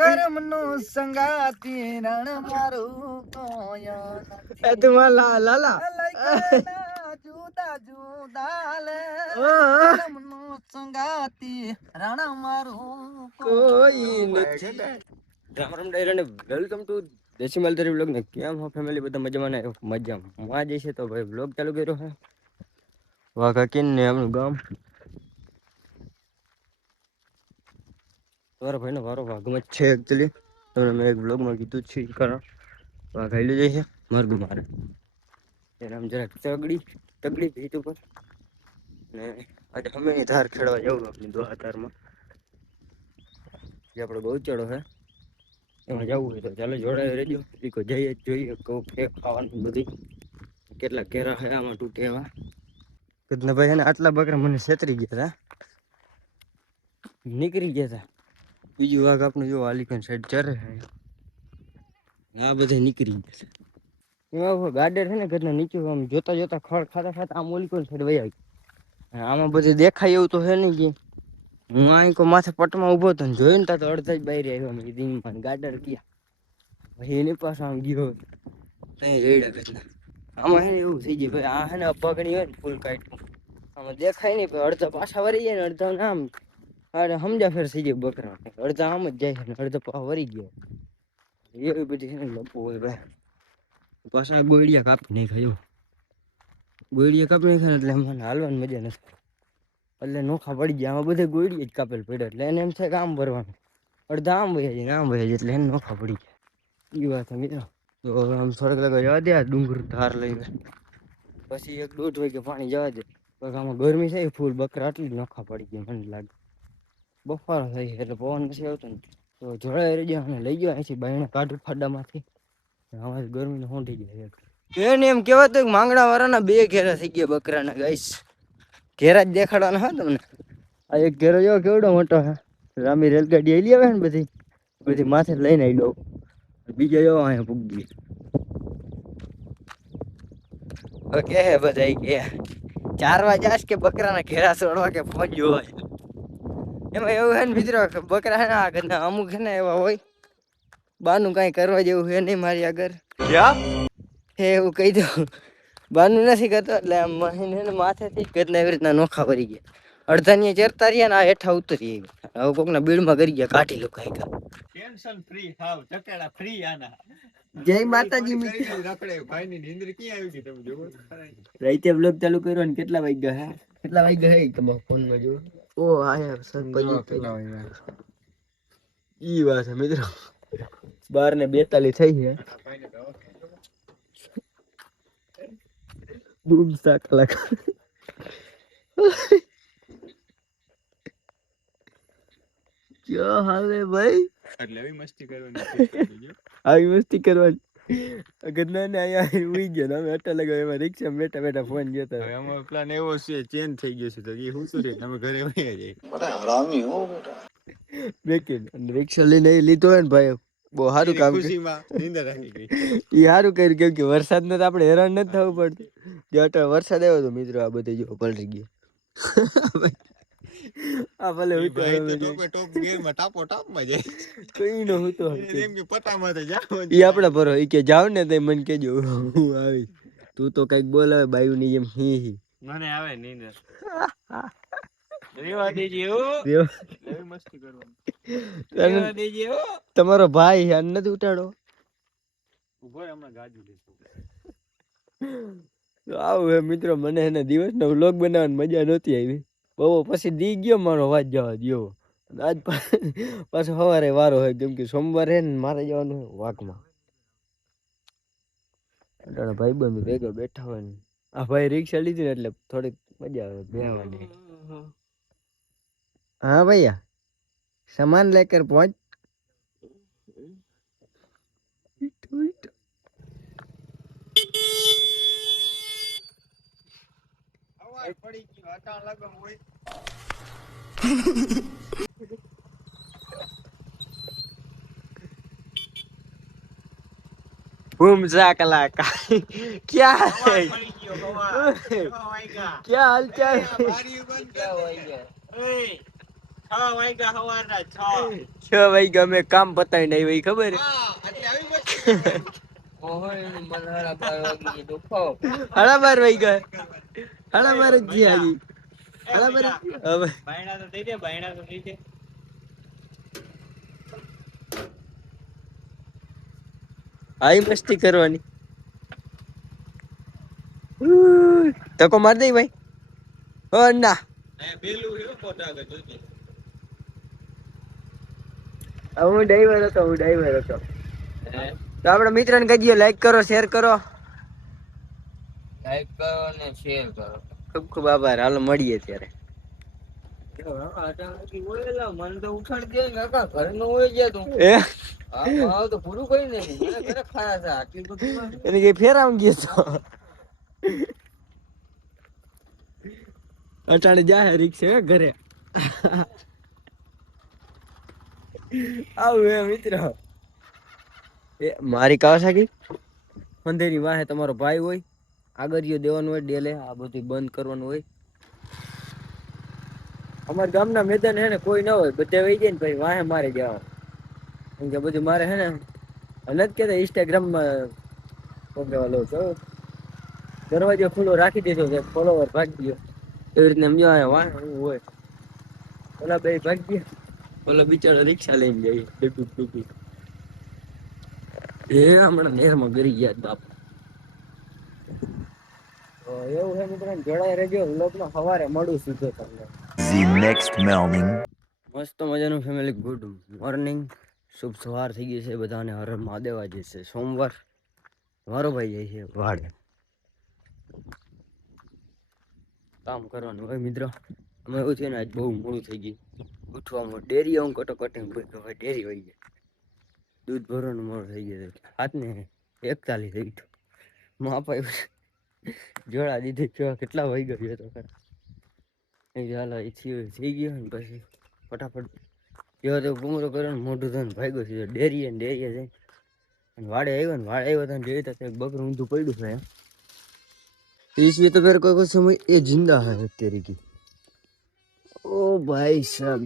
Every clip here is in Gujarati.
કર્મનો સંગાતી રણ મારું કોયા એ તું લાલા જુદા જુદા લે કર્મનો સંગાતી રણ મારું કોઈ નથી રામ રામ ડાયરા ને વેલકમ ટુ દેશી માલધારી વ્લોગ ને કેમ હો ફેમિલી બધા મજામાં ને મજામાં જશે તો ભાઈ વ્લોગ ચાલુ કર્યો હે વાઘા કિન ને આપણું ગામ તમારા ભાઈનો વારો વાઘમાં જ છે એકચ્યુઅલી તમને મેં એક વ્લોગમાં કીધું છે કારણ વાઘ આવેલું જાય છે મરગું મારે એને આમ જરાક તગડી ભીત ઉપર ને આજે અમે ધાર ખેડવા જવું આપણી દ્વારકામાં જે આપણો ગૌચડો છે એમાં જવું હોય તો ચાલો જોડાયો રેજો દીકો જઈએ જોઈએ કહું ફેક ખાવાનું બધી કેટલા કેરા છે આમાં તું કેવા કદના ભાઈ એને આટલા બકરા મને છેતરી ગયા હતા નીકળી ગયા હતા બીજું વાઘ આપણું જો આલિકન સાઈડ ચરે છે આ બધા નીકળી ગયા છે એમાં ગાર્ડર છે ને ઘરના નીચે આમ જોતા જોતા ખડ ખાતા ખાતા આમ ઓલિકોન સાઈડ વહી આવી આમાં બધું દેખાય એવું તો છે નહીં કે હું અહીં કો માથે પટમાં ઊભો હતો ને જોયું ને તો અડધા જ બહાર આવ્યો મેં દીનમાં ગાર્ડર ગયા પછી એની પાસે આમ ગયો ત્યાં રેડા ઘરના આમાં હે ને એવું થઈ જાય ભાઈ આ હે ને પગણી હોય ને ફૂલ કાઢવું આમાં દેખાય નહીં પણ અડધા પાછા વરી જાય ને અડધા આમ અરે સમજા ફેર થઈ જાય બકરા અડધા આમ જ જાય છે ને અડધા પાછા વરી ગયો એવી બધી છે ને લપો હોય ભાઈ પાછા ગોળિયા કાપી નાખ્યા ગોળિયા કાપી નાખ્યા એટલે મને હાલવાની મજા નથી એટલે નોખા પડી ગયા આમાં બધે ગોળીએ જ કાપેલ પડ્યા એટલે એને એમ થાય કે આમ ભરવાનું અડધા આમ વહ્યા જાય આમ વહ્યા જાય એટલે એને નોખા પડી ગયા એ વાત મિત્રો તો આમ થોડાક લગા જવા દે ડુંગર ધાર લઈને પછી 1-1.5 વાગે પાણી જવા દે પછી આમાં ગરમી થાય ફૂલ બકરા આટલી જ નોખા પડી ગયા મને લાગે બફારો થઈ એટલે પવન નથી આવતો ને તો જોડાઈ રહી ગયા અને લઈ ગયો અહીંથી બાયણે કાઢું ફાડામાંથી આમાંથી ગરમીને હોંધી ગયા એને એમ કહેવાતું કે માંગણા વાળાના 2 ઘેરા થઈ ગયા બકરાના ગાઈસ ઘેરા જ દેખાડવાના હા તમને આ એક ઘેરો જો કેવડો મોટો હે લાંબી રેલગાડી આલી આવે ને બધી માથે લઈને આવી દઉં બીજા જો અહીંયા પૂગી ઓકે હે બધા કે 4 વાગ્યા કે બકરાના ઘેરા છોડવા કે પહોંચ્યો હોય એમાં એવું હે ને મિત્રો બકરા હે ને આ ઘરના અમુક હે ને એવા હોય બાનું કાંઈ કરવા જેવું હે નહીં મારી આગળ હે એવું કહી દઉં બાનું નથી કરતો એટલે આમ મહિને માથેથી જ ઘરના એવી રીતના નોખા ભરી ગયા અડધાની ચરતા રહ્યા ને આ હેઠા ઉતરી હવે કોકના બીડમાં કરી ગયા કાઢી લો કાંઈ ટેન્શન ફ્રી થાવ ચકેડા ફ્રી આના જય માતાજી મિત્રો રખડે ભાઈ ની નીંદર ક્યાં આવી ગઈ તમે જોવો રાઈતે બ્લોગ ચાલુ કર્યો ને કેટલા વાગ્યા હે તમારા ફોનમાં જો ઓ આયા સર ઈ વાત છે મિત્રો 12:42 થઈ છે બૂમ સાકલા ક્યાં હાલે ભાઈ એટલે આવી મસ્તી કરવાની ગદના ને આયા ઉઈ ગયા અમે અટ્ટા લગાવ્યા એમાં રિક્ષા બેઠા ફોન જોતા હવે અમારો પ્લાન એવો છે ચેન્જ થઈ ગયો છે તો એ હું શું રે તમે ઘરે વહી જઈએ બડા હરામી હો બેટા બેકેન રિક્ષા લઈને લીધો હે ને ભાઈ બહુ સારું કામ ખુશીમાં નીંદર આવી ગઈ ઈ સારું કર્યું કેમ કે વરસાદ ને તો આપણે હેરાન નથી થવું પડતું જે અટાણે વરસાદ આવ્યો તો મિત્રો આ બધે જો પલટી ગયો આ ભલે હું તો ટોપ ગેરમાં ટાપો ટાપમાં જાય કઈ ન હું તો એમ કે પટામાં તો જાવ ઈ આપણે ભરો ઈ કે જાવ ને તે મને કેજો હું આવી તું તો કઈક બોલાવે બાયુ ની જેમ હી મને આવે નીંદર રેવા દેજે ઓ એવી મસ્તી કરવાની રેવા દેજે ઓ તમારો ભાઈ આન નથી ઉઠાડો ઉભો હમણાં ગાજુ લેતો આવું હે મિત્રો મને એને દિવસનો વ્લોગ બનાવવાની મજા નહોતી આવી બહુ પછી દી ગયો મારો વાત જવા દ્યો આજ પાછો સવારે વારો હોય કેમ કે સોમવારે ને મારે જવાનું હોય વાઘમાં અટાણે ભાઈબંધ ભેગા બેઠા હોય ને આ ભાઈ રિક્ષા લીધી ને એટલે થોડીક મજા આવે બેહવાની हाँ भैया सामान लेकर पहुंच પડી ગઈ વાટા લગમ હોય बूम साकला का क्या है क्या हाल चाल क्या हो गया વાગ્યા સવારના 6. 6 વાગ્યા અમે કામ પતાવીને આવી ખબર સાડા 12 વાગ્યા સાડા 12 જ ગયા હજી સાડા 12 હવે બાયણા તો દઈ દે બાયણા તો દઈ દે. આઈ મસ્તી કરવાની તકો માર દઈ ભાઈ ઓ ના પેલું એવું પોતા આગળ જોજે. હું ડ્રાઈવર હતો તો આપણા મિત્રને કહીએ લાઈક કરો શેર કરો લાઈક કરો ને શેર કરો. ખૂબ ખૂબ આભાર હાલો મળીએ ત્યારે મને તો ઉઠાડી દે કાકા ઘરે નો હોય ગયા તું. એ હા તો પૂરું કરી ને મને ઘરે ખાયા છે આટલી બધી એને કઈ ફેરામ ગયો તો અટાણે જાહે રિક્ષા ઘરે આવું હે મિત્ર એ મારી કાવાસાકી અંધેરી વાહે તમારો ભાઈ હોય આગળિયો દેવાનું હોય ડેલે આ બધું બંધ કરવાનું હોય અમારા ગામના મેદાન હે ને કોઈ ના હોય બધા વહી જાય ને પછી વાહે મારે જવા કેમ કે બધું મારે હે ને નથી કેતા ઇન્સ્ટાગ્રામમાં પોકેવા લો છો દરવાજો ખુલ્લો રાખી દીધો છે ફોલોવર ભાગી ગયો એવી રીતને સમજો વાહે હું હોય ઓલા બે ભાગી ગયા ઓલા બિચારો રિક્ષા લઈને જાય ડૂબી એ હમણાં નેરમાં ગરી ગયા બાપ એવું છે મિત્રો જોડાઈ રહેજો વ્લોગમાં સવારે મળું સીધો તમને The next morning. મસ્ત મજાનું ફેમિલી ગુડ મોર્નિંગ શુભ સવાર થઈ ગઈ છે બધાને હર હર મહાદેવ આજે છે સોમવાર મારો ભાઈ જાય છે વાડ કામ કરવાનું હોય મિત્રો અમે એવું છે ને આજ બહુ મોડું થઈ ગયું ઉઠવામાં ડેરી હું કટોકટી ભાઈ ડેરી હોય જાય દૂધ ભરવાનું મોડું થઈ ગયું હાથને 41 થઈ ગયું માપા જોડા દીધી કેટલા વહી ગયો તો ખરા હાલ થઈ ગયો ને પછી ફટાફટ જેવો તો પૂમરો કર્યો ને મોઢું ધન ભાગ્યો છે ડેરીએ જાય વાડે આવ્યો ને વાડે આવ્યો તો જોઈ તો બકરું ઊંધું પડ્યું છે इसमें तो मेरे को कुछ समझ ये जिंदा है तेरे की ओ भाई साहब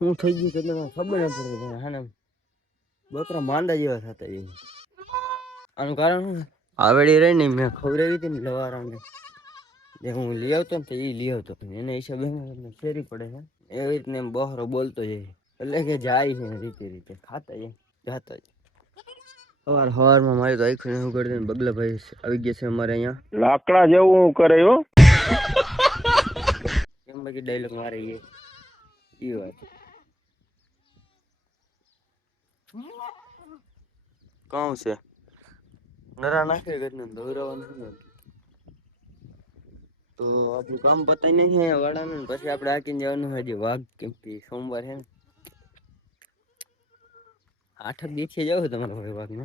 હું થઈ ગયું એટલે ખબર ન પડી હા ને બકરા માંડા જેવા થતા એ આનું કારણ શું આવેડી રહી ને મેં ખવડાવી હતી ને લવારાને જે હું લઈ આવતો ને તો એ લઈ આવતો એના હિસાબે ફેરી પડે છે એવી રીતને બહરો બોલતો જાય એટલે કે જાય છે રીતે ખાતા જાય જાતા જાય સવારમાં મારી તો આખું શું કરી દે બગલાભાઈ આવી ગયા છે અમારે અહીંયા લાકડા જેવું કરે હો એમ બાકી ડાયલોગ મારે એ વાત કામ છે નરા નાખે ઘરના દોરાવાનું તો આપણું કામ પતાય નહીં વાળાનું પછી આપણે આકીને જવાનું હજી વાઘ કેમ કે સોમવાર છે ને 8 દિવસે જાવ તમારો ભાઈ વાઘનો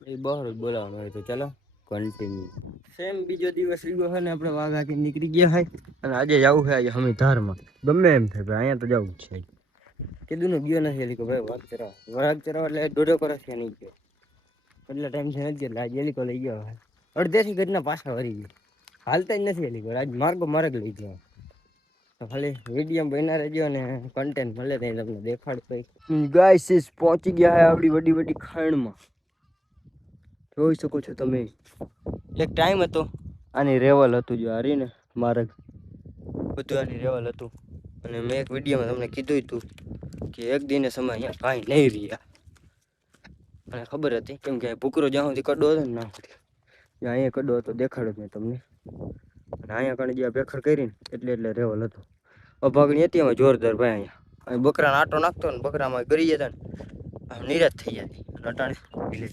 એ બહાર જ બોલાવવાનું હોય તો ચાલો કન્ટિન્યુ સેમ બીજો દિવસ રહ્યો છે ને આપણે વાઘ આખી નીકળી ગયા હોય અને આજે જવું છે આજે અમે ધારમાં ગમે એમ થાય ભાઈ અહીંયા તો જવું જ છે કીધું ને ગયો નથી એલિકો ભાઈ વાઘ ચરાવવા એટલે દોઢો વર્ષ થયા નહીં ગયો એટલા ટાઈમ છે નથી એટલે આજે એલિકો લઈ ગયો હોય અડધેથી ઘરના પાછા વળી ગયો હાલતા જ નથી એલિકો આજ માર્ગ લઈ ગયો તો ખાલી વિડીયો બના રહેજો અને કન્ટેન્ટ મળે ત્યાં તમને દેખાડતો ગાઈસ પહોંચી ગયા છે આપણી વડી ખાણમાં જોઈ શકો છો તમે એક ટાઈમ હતો આની રેવલ હતું જો હારી ને માર્ગ બધું આની રેવલ હતું અને મેં એક વિડીયોમાં તમને કીધું હતું કે એક દિને સમય અહીંયા કાંઈ નહીં રહ્યા અને ખબર હતી કેમ કે ભૂકરો જ્યાં સુધી કડો હતો ને ના જ્યાં અહીંયા કડો હતો દેખાડો મેં તમને અને અહીંયા કણે જ્યાં ભેખડ કરીને એટલે રેવલ હતો અભાગણી હતી એમાં જોરદાર ભાઈ અહીંયા બકરાને આટો નાખતો ને બકરામાં ગરી જતા ને નિરાશ થઈ જતી અટાણે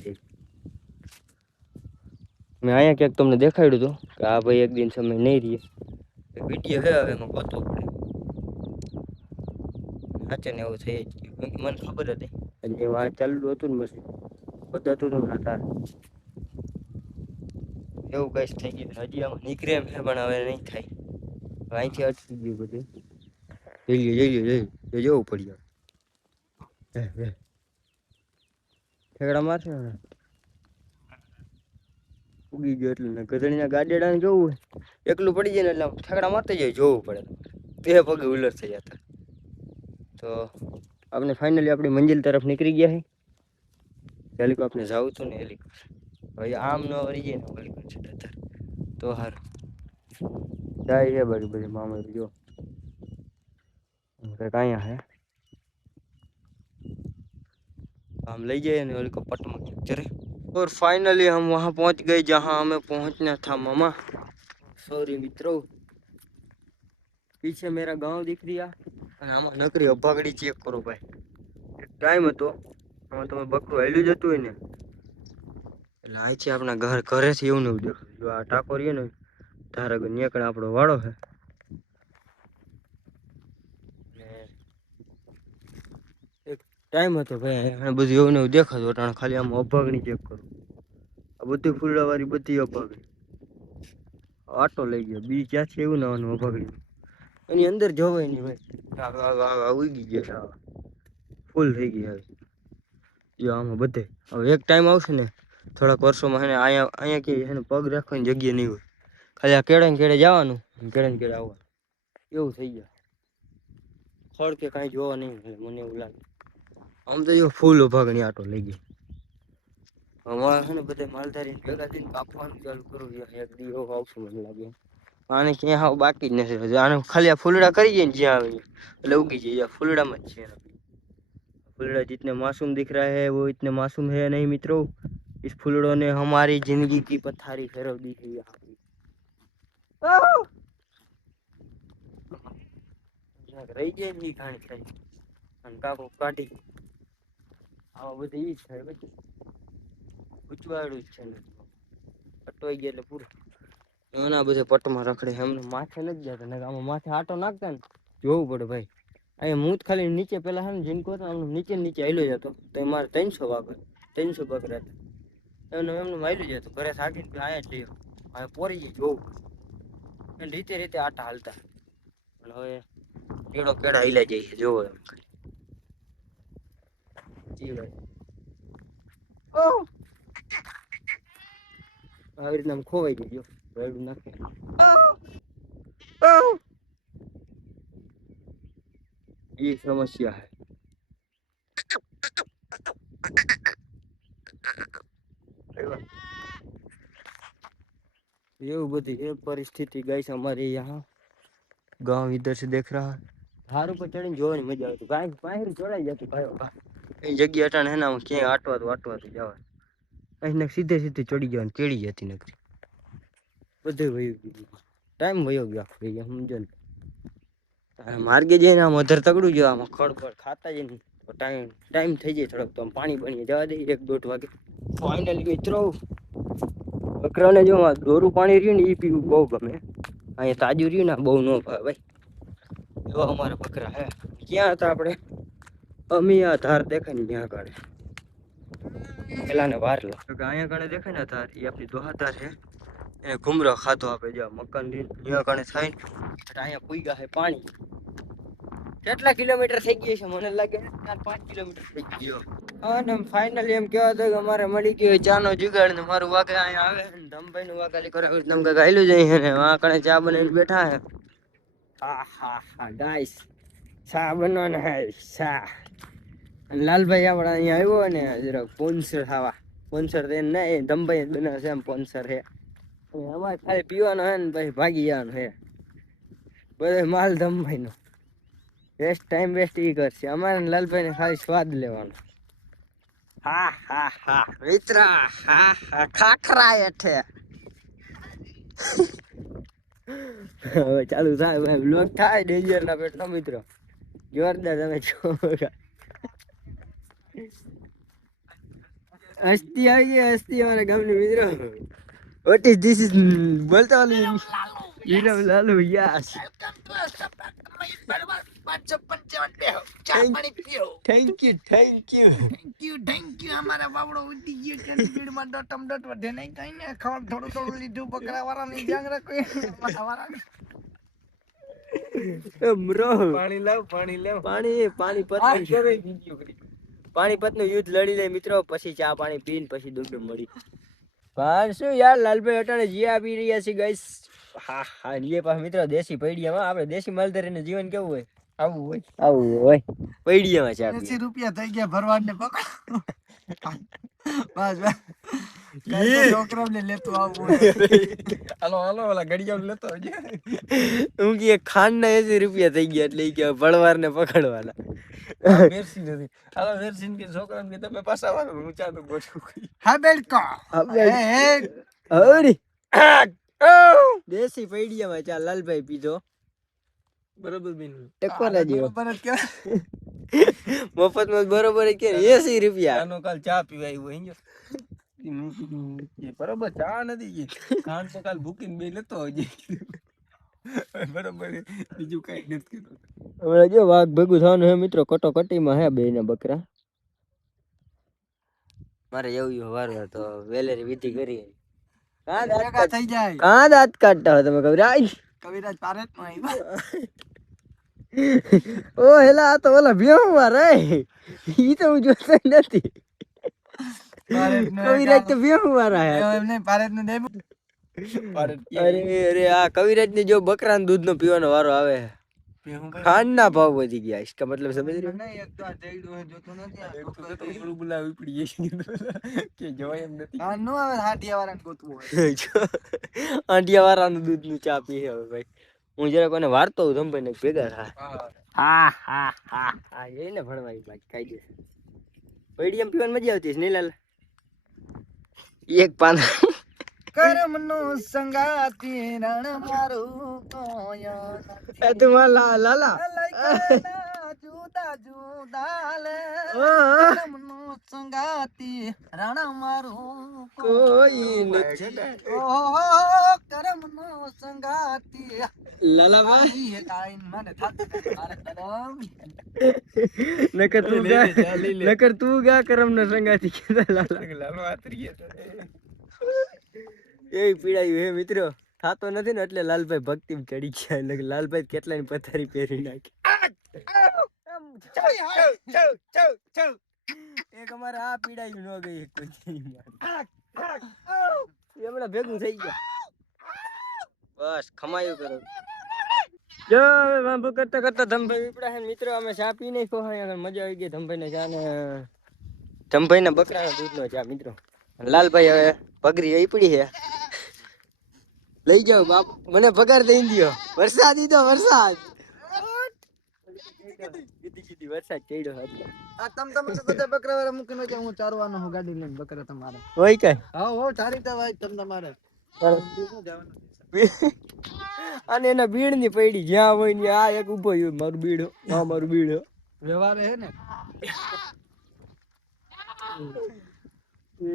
થઈ મેં અહીંયા ક્યાંક તમને દેખાડ્યું હતું કે આ ભાઈ એક દિન સમય નહીં રહીએ વિડીયો છે હવે એમાં ગોતવો પડે સાચે ને એવું થઈ જ ગયું મને ખબર હતી જે વાત ચાલુ હતું ને બસ બધાતું હતું ને તાર એવું કઈ થઈ ગયું હજી આમાં નીકળે એમ છે પણ હવે નહીં થાય અહીંથી અટકી ગયું બધું જઈ જવું પડ્યું ઠેકડા મારશે ને ઉગી ગયો એટલે ગધડીના ગાડેડાને જોવું હોય એકલું પડી જાય ને એટલે ઠેકડા મારતા જાય જોવું પડે બે પગે ઉલટ થઈ જતા. તો આપણે ફાઇનલી આપણી મંજિલ તરફ નીકળી ગયા છે. હેલિકો આપણે જવું હતું ને હેલિકો હવે આમ ન વળી જાય ને હેલિકો છે અત્યારે તો સારું જાય છે બધી બધી મામા જો કંઈક અહીંયા હે हम ले जाए ना को पट में चले. और फाइनली हम वहाँ पहुँच गए जहाँ हमें पहुँचना था मामा. सॉरी मित्रों, पीछे मेरा गांव दिख रहा અને આમાં નકરી અભાગડી ચેક કરો ભાઈ. ટાઈમ હતો આમાં તમે બકરું હેલ્યું જતું હોય ને એટલે આ છે આપણા ઘરેથી એવું ને એવું દેખાય. જો આ ટાકો રહ્યો ને ધારા નીકળે આપણો વાળો છે. ટાઈમ હતો ભાઈ બધું એવું ને એવું દેખાતું અટાણે ખાલી આમ અભાગણી ચેક કરું. આ બધી ફૂલડા વાળી બધી અભાગણી આટો લઈ ગયો બી ક્યાંથી એવું નાવાનું અભાગણી એની અંદર જવાય નહીં ભાઈ. ઉગી ગયા ફૂલ થઈ ગઈ હવે જો આમાં બધે. હવે એક ટાઈમ આવશે ને થોડાક વર્ષોમાં એને અહીંયા કે એને પગ રાખવાની જગ્યા નહીં હોય. ખાલી આ કેળે ને કેળે જવાનું કેળે ને કેળે આવવાનું એવું થઈ ગયા. ખડ કે કાંઈ જોવા નહીં મળે મને એવું લાગે. આમ તો જો ફૂલ ભાગણી આટો લઈ ગઈ. અમારે છે ને બધે માલધારી ભેગા થઈને કાપવાનું ચાલુ કરું એક દિવસ આવશે મને લાગે. આને ક્યાં હાવ બાકી જ નથી. આને ખાલી આ ફૂલડા કરી જાય ને જ્યાં આવે એટલે ઉગી જાય. ફૂલડામાં જ છે. फुलड़ा जितने मासूम दिख रहा है वो इतने मासूम है नहीं मित्रों. इस फुलड़ों ने हमारी जिंदगी की पथारी फेरव दी है यहाँ पे. रही जाए नहीं कहानी सही કાકો કાઢી આવા બધું ઈ થાય પછી ઉચવાડું જ છે ને અટવાઈ ગયા એટલે પૂરું. એના બધે પટમાં રખડે એમને માથે નથી જતા ને આમાં માથે આટો નાખતા ને જોવું પડે ભાઈ. અહીંયા હું જ ખાલી નીચે પેલા હે ને જીનકો હતો નીચે નીચે હાલ્યો જતો તો મારે 300 વાગે 300 બકરા હતા એમને હાલ્યો જતો ઘરે સાગીને અહીંયા જ લઈ હવે પોરી જઈ જોવું એને રીતે રીતે આટા હાલતા પણ હવે કેળો કેળા હાલ્યા જાય છે જોવો એમ આવી રીતના આમ ખોવાઈ ગયો રેડું નાખે. ये समस्या है. ये बधी है परिस्थिति गाइस हमारे यहाँ. गांव इधर से देख रहा है. धारों पर चढ़ने जो मजा आती गाय बाहर चढ़ाई जाती भाई कई जगह अटाने है ना क्या आटवा तो जावा कहीं सीधे सीधे चढ़ी जाए चढ़ी जाती नकरी બધે વયો ગયું. ટાઈમ વયો ગયો આખો સમજો ને. માર્ગે જઈને આમ અધર તગડું જો આમાં ખડ ખડ ખાતા જ નહીં ટાઈમ થઈ જાય થોડોક તો આમ પાણી બની જવા દે 1-2 વાગે. ફાઇનલી મિત્રો બકરાને જો દોરું પાણી રહ્યું ને એ પીવું બહુ ગમે. અહીંયા તાજું રહ્યું ને બહુ ન ભાવે ભાઈ. એવા અમારા બકરા હે. ક્યાં હતા આપણે અમે આ ધાર દેખાય ને ત્યાં કાઢે પેલા ને વાર લો અહીંયા કાઢે દેખાય ને ધાર એ આપણી દોહાધાર છે. એને ઘુમરો ખાધો આપે જો મકાન અહીંયા કણે થાય ને અહીંયા પૂગ્યા છે પાણી. કેટલા કિલોમીટર થઈ ગયું છે મને લાગે 4-5 કિલોમીટર થઈ ગયો. અને ફાઇનલી એમ કહેવા તો કે અમારે મળી ગયો ચાનો જુગાડ ને મારું વાગે અહીંયા આવે ને ધમભાઈ નું વાગાલી કરાવી તમે કાંઈક હાલ્યું જાય ને આ કણે ચા બનાવીને બેઠા હે. હા હા હા ગાઈસ ચા બનવાના હે ચા. લાલભાઈ આપણા અહીંયા આવ્યો ને જરાક સ્પોન્સર ખાવા સ્પોન્સર તો નહીં ધમભાઈ બનાવે છે એમ સ્પોન્સર હે. અમારે ખાલી પીવાનો હે ને પછી ભાગી જવાનું હે બધે માલ ધમભાઈ નો વેસ્ટ ટાઈમ વેસ્ટ ઈ કરશે. અમારે લાલભાઈ ને ખાલી સ્વાદ લેવાનો. હા હા હા મિત્રા હા હા ખાખરા હેઠે હવે ચાલુ થાય ભાઈ બ્લોગ થાય ડેન્જર ના પેટનો મિત્રો જોરદાર તમે જો હસ્તી આવી ગઈ હસ્તી અમારા ગામની મિત્રો. What is this? બોલતા વાલું ઈરમ લાલુ યસ થેન્ક યુ અમારા બાબડો ઉડી ગયો છે સ્પીડમાં ડોટમ ડોટ વધે નહીં કઈ ને ખાવા થોડું લીધું બકરા વાળાની જાંગ રાખો પાણીપત નું યુદ્ધ લડી લે મિત્રો પછી ચા પાણી પીને પછી દુગડું મળી શું યાર લાલભાઈ અટાણે જીયા પી રહ્યા છે ગાઈસ. હા હા લીએ પાછા મિત્રો દેશી પૈડિયામાં આપણે દેશી માલધારીનું જીવન કેવું હોય આવું હોય પૈડિયામાં ચા પીએ. 80 રૂપિયા થઈ ગયા ભરવાડ ને પકડો. બસ બસ. કઈ છોકરાને લેતો આવું. હાલો ઓલા ઘડિયાળ લેતો આવજે. હું કે ખાંડના 80 રૂપિયા થઈ ગયા એટલે ઈ કે ભળવારને પકડવાના. વેરસી નથી. હાલો વેરસીન કે છોકરાને કે તમે પાછા આવો હું ચા તો ગોઠવું. હા બેડકો. હરી દેશી પૈડિયામાં ચા લાલભાઈ પીધો. બરોબર બેન. ટકોરા જેવો બરોબર કે મફતમાં બરોબર કે 80 રૂપિયા. આનો કાલ ચા પીવા આવ્યો હે. બરોબર ચા નથી ખાંડ તો કાલ બુકિંગ બે લેતો આવજે. બરોબર બીજું કઈ નથી કીધું. હવે જો વાઘ ભેગું થવાનું હે મિત્રો કટોકટીમાં હે બે ને બકરા. મારે એવું વારવાર તો વેલેરી વિધિ કરી. કાં દાંત થઈ જાય. કાં દાંત કાઢતા હો તમે કવિરાજ? કવિરાજ પારેટ નો આવ્યો. ઓ હેલા આ તો ઓલા ભ્યો મારે ઈ તો હું જોતો નથી. કવિરાજ તો ભ્યો મારા હે એમને પારેટ ને દે. અરે અરે આ કવિરાજ ને જો બકરાના દૂધ નો પીવાનો વારો આવે ખાંડ ના ભાવ વધી ગયા इसका मतलब समझ रहे हो? નહીં એક તો આ જઈડો હે જોતો નથી. થોડું બોલાવી પડી કે જવાય એમ નથી. હા નો આવે હાટિયા વાળાને ગોતવું હોય. આંડિયા વાળાનું દૂધ નું ચા પી હવે ભાઈ. હું જરા કોને વારતો હું ધમભાઈ ને ભેગા થાય. હા હા હા હા એને ભણવાય બાકી કાઈ દે. પૈડિયમ પીવાની મજા આવતી છે નહીં લાલ? એક પાન કરમનો સંગાતી રણ મારું કોયા તમારા લાલા જુદા જુદા લે કરમનો સંગાતી રણ મારું કોઈ નથી. ઓહો કરમનો સંગાતી લાલા ભાઈ કાઈન મને થાત મારે કરમ નકર તું ગા કરમ ન સંગાતી કેતા લાલા લાલો આતરીએ તો એ પીડાયું હે મિત્રો થાતો નથી ને એટલે લાલભાઈ ભક્તિ ચડી ગયા એટલે લાલભાઈ કેટલાની પથારી પહેરી નાખી. એક અમારે આ પીડાયું ન ગઈ કોઈ હમણાં ભેગું થઈ ગયા. બસ ખમાયું કરો જો વાંભો કરતા કરતા ધમભાઈ પીપડા છે મિત્રો. અમે ચા પી નહીં ખોહાય મજા આવી ગઈ ધમભાઈ ને ચા ને ધમભાઈ ના બકરાના દૂધ નો ચા મિત્રો. લાલભાઈ હવે પગરી એ પડી છે લઈ જાઓ બાપ મને પગાર દઈ દો. વરસાદ દીધો વરસાદ વરસાદ ચડ્યો આ તમે બધા બકરા વાળા મૂકીને કે હું ચારવાનો હું ગાડી લઈને બકરા તમારે હોય કઈ હા હો ચારી તો ભાઈ તમારે અને એના બીડ ની પડી જ્યાં હોય ને આ એક ઉભો મારું બીડો મારું બીડો વ્યવહાર હે ને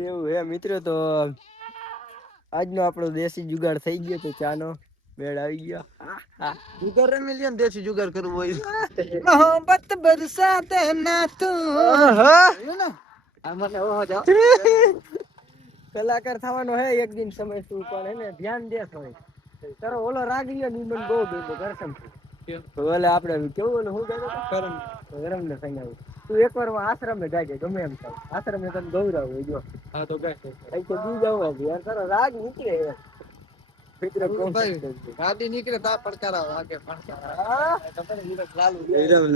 એવું હે મિત્રો. તો આજનો આપણો દેશી જુગાડ થઈ ગયો તો ચાનો મેળ આવી ગયો. જુગાર રમી લ્યો ને દેશી જુગાર કરવું હોય. મોહબ્બત બરસાતે ના તું આ મને ઓહો જાવ કલાકાર થવાનો હે એક દિન સમય શું પણ હે ને ધ્યાન દેસ હોય તારો ઓલો રાગીયો ની મને બહુ બેઠો કરસમ ઓલે આપણે કેવું ઓલું હું ગાતો ગરમ ને સંગાવું તું એકવાર આશ્રમ ને ગાજે ગમે એમ થાય આશ્રમ ને તને ગૌરવ હોય જો હા તો ગાય કઈ તો બી જાવ યાર તારો રાગ નીકળે મિત્ર ગાડી નીકળે તા પડકારા વાગે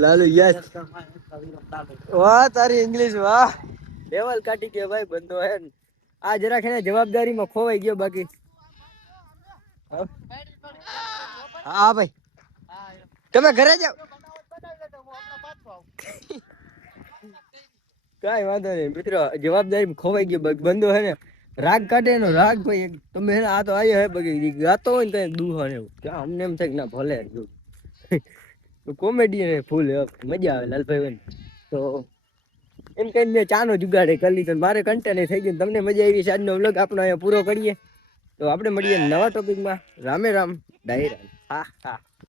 લાલુ યસ વાહ તારી ઇંગ્લિશ વાહ લેવલ કાઢી ગયો ભાઈ બંધો હે આ જરાક એને જવાબદારીમાં ખોવાઈ ગયો બાકી હા ભાઈ તમે ઘરે જાઓ કઈ વાંધો નહીં મિત્રો જવાબદારી ખોવાઈ ગયો બંધો હે ને રાગ કાઢે એનો રાગ ભાઈ તમે હે આ તો આવ્યો હે બગી ગાતો હોય ને કઈ દુહો ને એવું અમને એમ થાય કે ના ભલે કોમેડી ને ફૂલ મજા આવે લાલભાઈ તો એમ કઈ મેં ચાનો જુગાડે કરી લીધો મારે કન્ટેન્ટ થઈ ગયું તમને મજા આવી આજનો વ્લોગ આપણો અહીંયા પૂરો કરીએ તો આપણે મળીએ નવા ટોપિકમાં રામે રામ ડાયરા હા હા